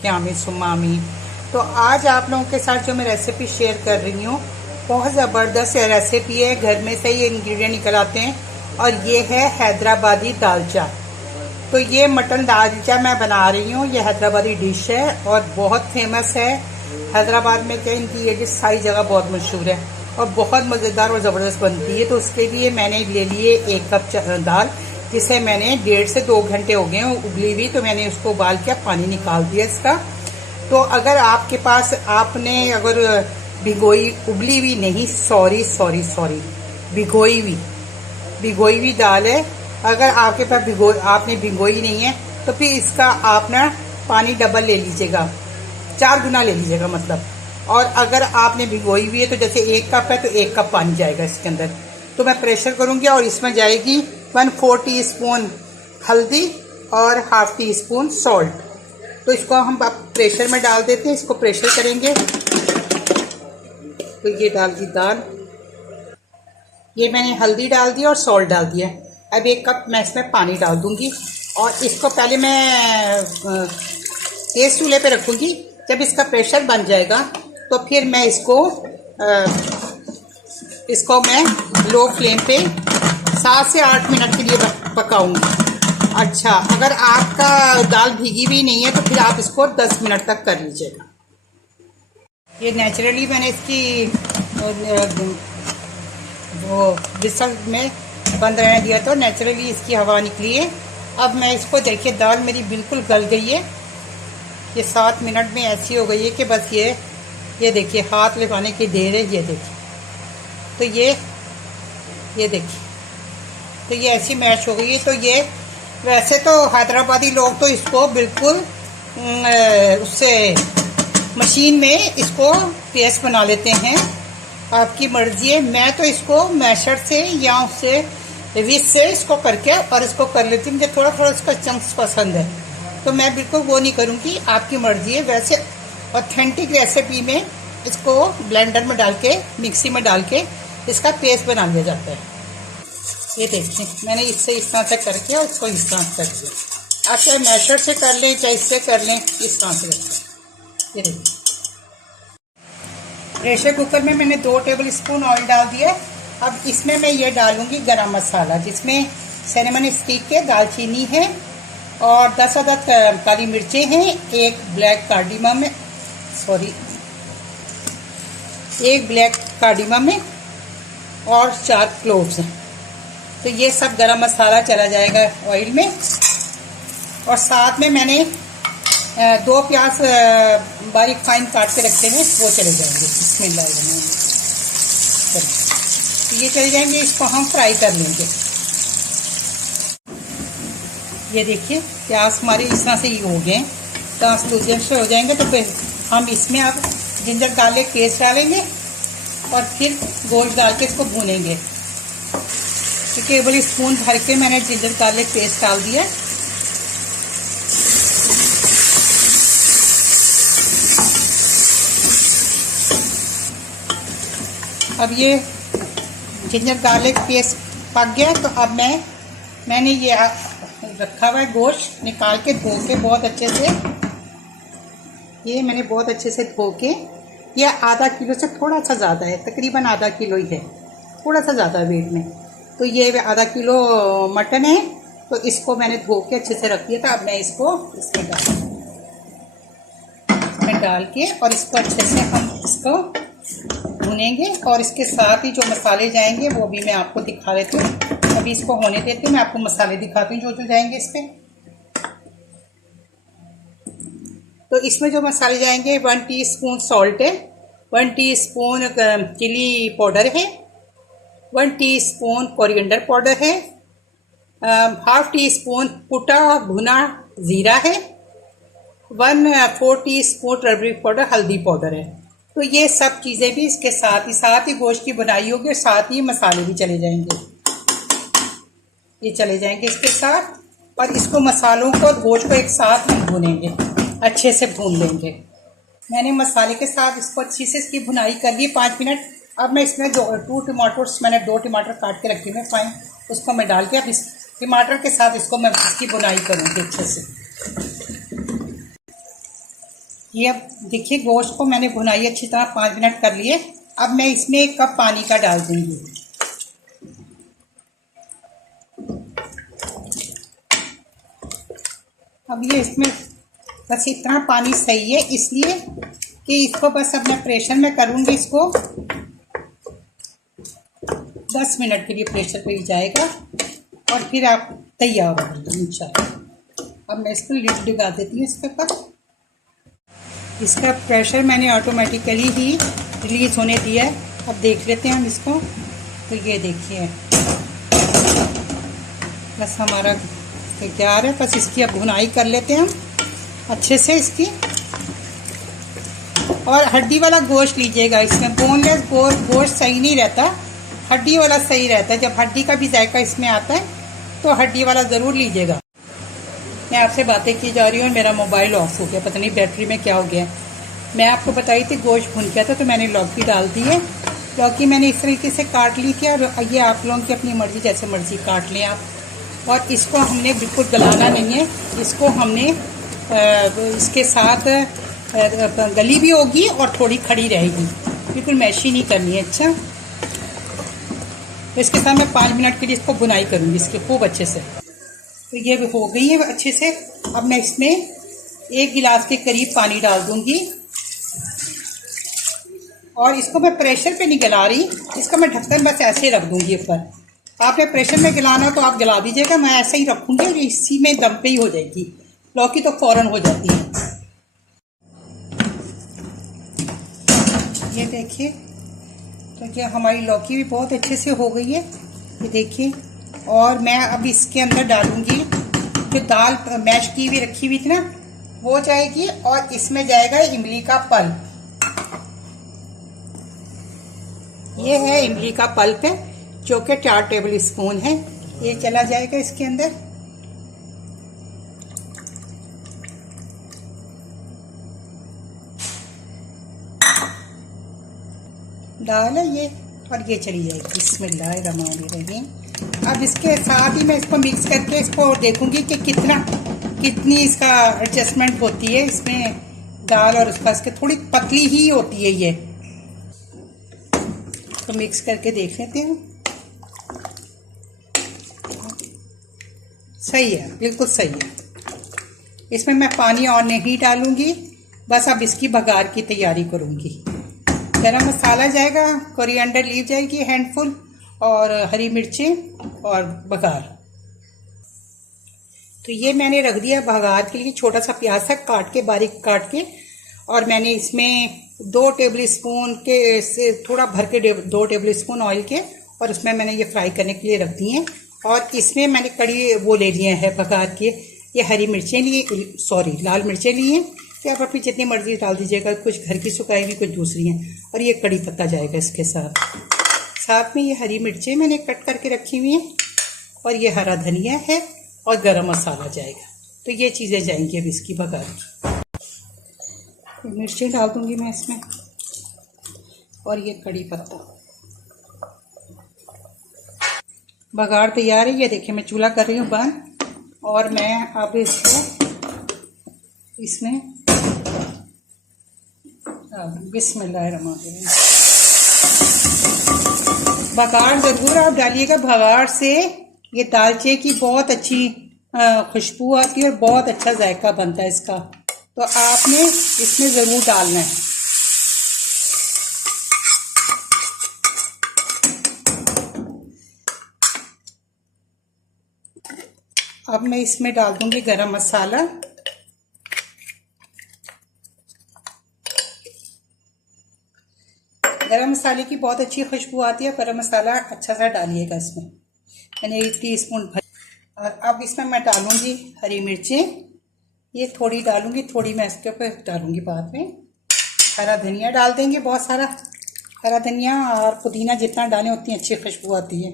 क्यामी सुमामी। तो आज आप लोगों के साथ जो मैं रेसिपी शेयर कर रही हूँ बहुत ज़बरदस्त रेसिपी है। घर में से ही इंग्रेडिएंट निकल आते हैं और ये है हैदराबादी दालचा। तो ये मटन दालचा मैं बना रही हूँ। ये हैदराबादी डिश है और बहुत फेमस है हैदराबाद में। क्या इनकी ये डिश सारी जगह बहुत मशहूर है और बहुत मज़ेदार और ज़बरदस्त बनती है। तो उसके लिए मैंने ले लिए 1 कप दाल, जिसे मैंने 1.5 से 2 घंटे हो गए उबली हुई। तो मैंने उसको उबाल के पानी निकाल दिया इसका। तो अगर आपके पास आपने अगर भिगोई उबली हुई नहीं, सॉरी भिगोई हुई दाल है, अगर आपके पास आपने भिगोई नहीं है तो फिर इसका आप ना पानी डबल ले लीजिएगा, 4 गुना ले लीजिएगा मतलब। और अगर आपने भिगोई हुई है तो जैसे 1 कप है तो 1 कप पानी जाएगा इसके अंदर। तो मैं प्रेशर करूंगी और इसमें जाएगी 1/4 टीस्पून हल्दी और ½ टीस्पून सॉल्ट। तो इसको हम प्रेशर में डाल देते हैं, इसको प्रेशर करेंगे। तो ये डाल दी दाल, ये मैंने हल्दी डाल दी और सॉल्ट डाल दिया। अब 1 कप मैं इसमें पानी डाल दूंगी और इसको पहले मैं तेज चूल्हे पे रखूंगी। जब इसका प्रेशर बन जाएगा तो फिर मैं इसको मैं लो फ्लेम पे 7 से 8 मिनट के लिए पकाऊंगी। अच्छा, अगर आपका दाल भीगी भी नहीं है तो फिर आप इसको 10 मिनट तक कर लीजिएगा। ये नेचुरली मैंने इसकी वो विसल में बंद रहने दिया तो नेचुरली इसकी हवा निकली है। अब मैं इसको देखिए, दाल मेरी बिल्कुल गल गई है। ये 7 मिनट में ऐसी हो गई है कि बस ये देखिए हाथ लगाने की देर है। ये देखिए, तो ये देखिए, तो ये ऐसी मैश हो गई है। तो ये वैसे तो हैदराबादी लोग तो इसको बिल्कुल उससे मशीन में इसको पेस्ट बना लेते हैं, आपकी मर्जी है। मैं तो इसको मैशर से या उससे विस्क से इसको करके और इसको कर लेती हूँ। मुझे थोड़ा थोड़ा इसका चंक्स पसंद है तो मैं बिल्कुल वो नहीं करूँगी, आपकी मर्जी है। वैसे ऑथेंटिक रेसिपी में इसको ब्लेंडर में डाल के, मिक्सी में डाल के इसका पेस्ट बना लिया जाता है। ये देखिए, मैंने इससे इस तरह से करके और इसको इस तरह से कर दिया। आप चाहे मैशर से कर लें चाहे इससे कर लें, इस तरह से करके। ये देखिए, प्रेशर कुकर में मैंने 2 टेबल स्पून ऑयल डाल दिया। अब इसमें मैं ये डालूंगी गरम मसाला, जिसमें सिनेमन स्टिक के दालचीनी है और 10 अदद काली मिर्चें हैं, 1 ब्लैक कार्डिमम है और 4 क्लोव्स हैं। तो ये सब गरम मसाला चला जाएगा ऑयल में। और साथ में मैंने 2 प्याज बारीक फाइन काट के रखे हैं, वो चले जाएंगे। बिस्मिल्लाह, तो ये चले जाएंगे, इसको हम फ्राई कर लेंगे। ये देखिए, प्याज हमारे इस तरह से ही हो गए, ट्रांसलूसेंट से हो जाएंगे। तो फिर हम इसमें अब जिंजर गार्लिक पेस्ट डालेंगे और फिर गोश्त डाल के इसको भूनेंगे। तो टेबल स्पून भर के मैंने जिंजर गार्लिक पेस्ट डाल दिया। अब ये जिंजर गार्लिक पेस्ट पक गया। तो अब मैंने ये रखा हुआ है गोश्त, निकाल के धो के बहुत अच्छे से, ये मैंने बहुत अच्छे से धो के, ये ½ किलो से थोड़ा सा ज़्यादा है, तकरीबन ½ किलो ही है, थोड़ा सा ज़्यादा वेट में। तो ये ½ किलो मटन है, तो इसको मैंने धो के अच्छे से रख दिया था। अब मैं इसको इसमें डाल के और इसको अच्छे से हम इसको भुनेंगे। और इसके साथ ही जो मसाले जाएंगे वो भी मैं आपको दिखा देती हूँ। अभी इसको होने देती हूँ, मैं आपको मसाले दिखाती हूँ जो जाएंगे इस पर। तो इसमें जो मसाले जाएंगे, 1 टीस्पून सॉल्ट है, 1 टीस्पून चिली पाउडर है, 1 टीस्पून कोरिएंडर पाउडर है, ½ टीस्पून कुटा भुना ज़ीरा है, 1/4 टीस्पून टर्मरिक पाउडर, हल्दी पाउडर है। तो ये सब चीज़ें भी इसके साथ ही गोश्त की बनाई होगी और साथ ही मसाले भी चले जाएंगे, ये चले जाएंगे इसके साथ। और इसको मसालों को और गोश्त को एक साथ हम भूनेंगे, अच्छे से भून लेंगे। मैंने मसाले के साथ इसको अच्छी से इसकी भुनाई कर ली 5 मिनट। अब मैं इसमें 2 टमाटर्स, मैंने 2 टमाटर काट के रखे हुए फाइन, उसको मैं डाल के अब इस टमाटर के साथ इसको मैं इसकी भुनाई करूँगी अच्छे से। ये अब देखिए गोश्त को मैंने भुनाई अच्छी तरह 5 मिनट कर लिए। अब मैं इसमें 1 कप पानी का डाल दूंगी। अब ये इसमें बस इतना पानी सही है, इसलिए कि इसको बस अब मैं प्रेशर में करूँगी। इसको 10 मिनट के लिए प्रेशर पे ही जाएगा और फिर आप तैयार हो जाएंगे इंशाल्लाह। अब मैं इसको लिड लगा देती हूँ इसके ऊपर। इसका प्रेशर मैंने ऑटोमेटिकली ही रिलीज़ होने दिया है। अब देख लेते हैं हम इसको। तो ये देखिए बस हमारा तैयार है। बस इसकी अब भुनाई कर लेते हैं हम अच्छे से इसकी। और हड्डी वाला गोश्त लीजिएगा, इसमें बोनलेस गोश्त सही नहीं रहता, हड्डी वाला सही रहता है। जब हड्डी का भी जायका इसमें आता है तो हड्डी वाला ज़रूर लीजिएगा। मैं आपसे बातें की जा रही हूँ, मेरा मोबाइल ऑफ हो गया, पता नहीं बैटरी में क्या हो गया। मैं आपको बताई थी गोश्त भुन गया था तो मैंने लौकी डाल दी है। लौकी मैंने इस तरीके से काट ली थी और ये आप लोगों की अपनी मर्ज़ी, जैसे मर्ज़ी काट लें आप। और इसको हमने बिल्कुल गलाना नहीं है, इसको हमने इसके साथ गली भी होगी और थोड़ी खड़ी रहेगी, बिल्कुल मैशी नहीं करनी है। अच्छा, तो इसके साथ मैं 5 मिनट के लिए इसको बुनाई करूँगी इसके खूब अच्छे से। तो ये हो गई है अच्छे से। अब मैं इसमें 1 गिलास के करीब पानी डाल दूंगी और इसको मैं प्रेशर पे नहीं गला रही, इसका मैं ढक्कन बस ऐसे रख दूंगी ऊपर। आपने प्रेशर में गलाना तो आप गला दीजिएगा, मैं ऐसे ही रखूंगी और इसी में दम पे ही हो जाएगी। लौकी तो फौरन हो जाती है। ये देखिए, तो ये हमारी लौकी भी बहुत अच्छे से हो गई है, ये देखिए। और मैं अब इसके अंदर डालूंगी जो दाल मैश की हुई रखी हुई थी ना, वो जाएगी और इसमें जाएगा इमली का पल्प। ये है इमली का पल्प है जो कि 4 टेबल स्पून है, ये चला जाएगा इसके अंदर। दाल है ये और ये चली जाएगी। बिस्मिल्लाहिर्रहमानिर्रहीम। अब इसके साथ ही मैं इसको मिक्स करके इसको देखूंगी कि कितनी इसका एडजस्टमेंट होती है इसमें दाल और उसका। इसके थोड़ी पतली ही होती है ये, तो मिक्स करके देख लेते हैं। सही है, बिल्कुल सही है। इसमें मैं पानी और नहीं डालूंगी, बस अब इसकी बघार की तैयारी करूंगी। गरम मसाला जाएगा, कोरिएंडर लीव जाएगी हैंडफुल, और हरी मिर्चें और बघार। तो ये मैंने रख दिया बघार के लिए। छोटा सा प्याज था काट के, बारीक काट के, और मैंने इसमें 2 टेबल स्पून के से थोड़ा भर के 2 टेबल स्पून ऑयल के, और उसमें मैंने ये फ्राई करने के लिए रख दिए हैं। और इसमें मैंने कड़ी वो ले लिए हैं बघार के, ये हरी मिर्चें लिए, सॉरी लाल मिर्चें लिए हैं, कि आप अपनी जितनी मर्जी डाल दीजिएगा, कुछ घर की सुखाई हुई, कुछ दूसरी हैं। और ये कड़ी पत्ता जाएगा इसके साथ में। ये हरी मिर्चें मैंने कट करके रखी हुई हैं, और ये हरा धनिया है, और गरम मसाला जाएगा। तो ये चीज़ें जाएंगी अब इसकी बघार की। मिर्चें डाल दूंगी मैं इसमें, और ये कड़ी पत्ता। बघार तैयार है। ये देखिए मैं चूल्हा कर रही हूँ बंद, और मैं अब इसको इसमें बिस्मिल्लाहिर्रहमानिर्रहीम। बघार ज़रूर आप डालिएगा, बघार से ये दालचे की बहुत अच्छी खुशबू आती है और बहुत अच्छा जायका बनता है इसका। तो आपने इसमें ज़रूर डालना है। अब मैं इसमें डाल दूंगी गरम मसाला। गरम मसाले की बहुत अच्छी खुशबू आती है, गरम मसाला अच्छा सा डालिएगा इसमें। मैंने 1 टीस्पून भर। और अब इसमें मैं डालूंगी हरी मिर्चें, ये थोड़ी डालूंगी, थोड़ी मैं इसके ऊपर डालूंगी बाद में। हरा धनिया डाल देंगे, बहुत सारा हरा धनिया और पुदीना, जितना डालें उतनी अच्छी खुशबू आती है।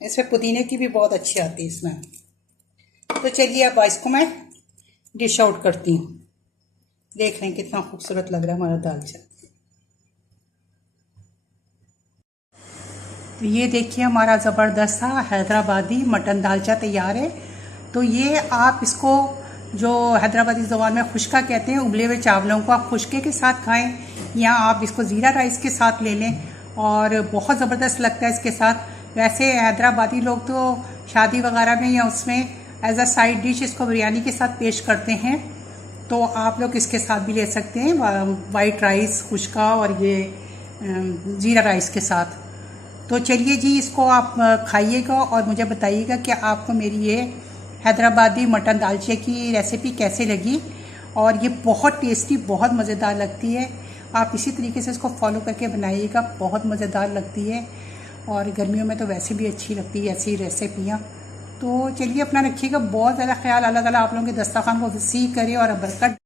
इसमें पुदीने की भी बहुत अच्छी आती है इसमें। तो चलिए अब इसको मैं डिश आउट करती हूँ। देख लें कितना खूबसूरत लग रहा है हमारा दालचा। तो ये देखिए हमारा ज़बरदस्त सा हैदराबादी मटन दालचा तैयार है। तो ये आप इसको जो हैदराबादी ज़ुबान में खुश्का कहते हैं, उबले हुए चावलों को आप खुश्के के साथ खाएं या आप इसको ज़ीरा राइस के साथ ले लें और बहुत ज़बरदस्त लगता है इसके साथ। वैसे हैदराबादी लोग तो शादी वगैरह में या उसमें एज अ साइड डिश इसको बिरयानी के साथ पेश करते हैं, तो आप लोग इसके साथ भी ले सकते हैं, वाइट राइस खुश्का और ये ज़ीरा राइस के साथ। तो चलिए जी, इसको आप खाइएगा और मुझे बताइएगा कि आपको मेरी ये हैदराबादी मटन दालचे की रेसिपी कैसे लगी। और ये बहुत टेस्टी, बहुत मज़ेदार लगती है। आप इसी तरीके से इसको फॉलो करके बनाइएगा, बहुत मज़ेदार लगती है और गर्मियों में तो वैसे भी अच्छी लगती है ऐसी रेसिपियाँ। तो चलिए अपना रखिएगा बहुत ज़्यादा ख्याल। अल्लाह ताला आप लोगों के दस्तरखान को वसी करे और बरकत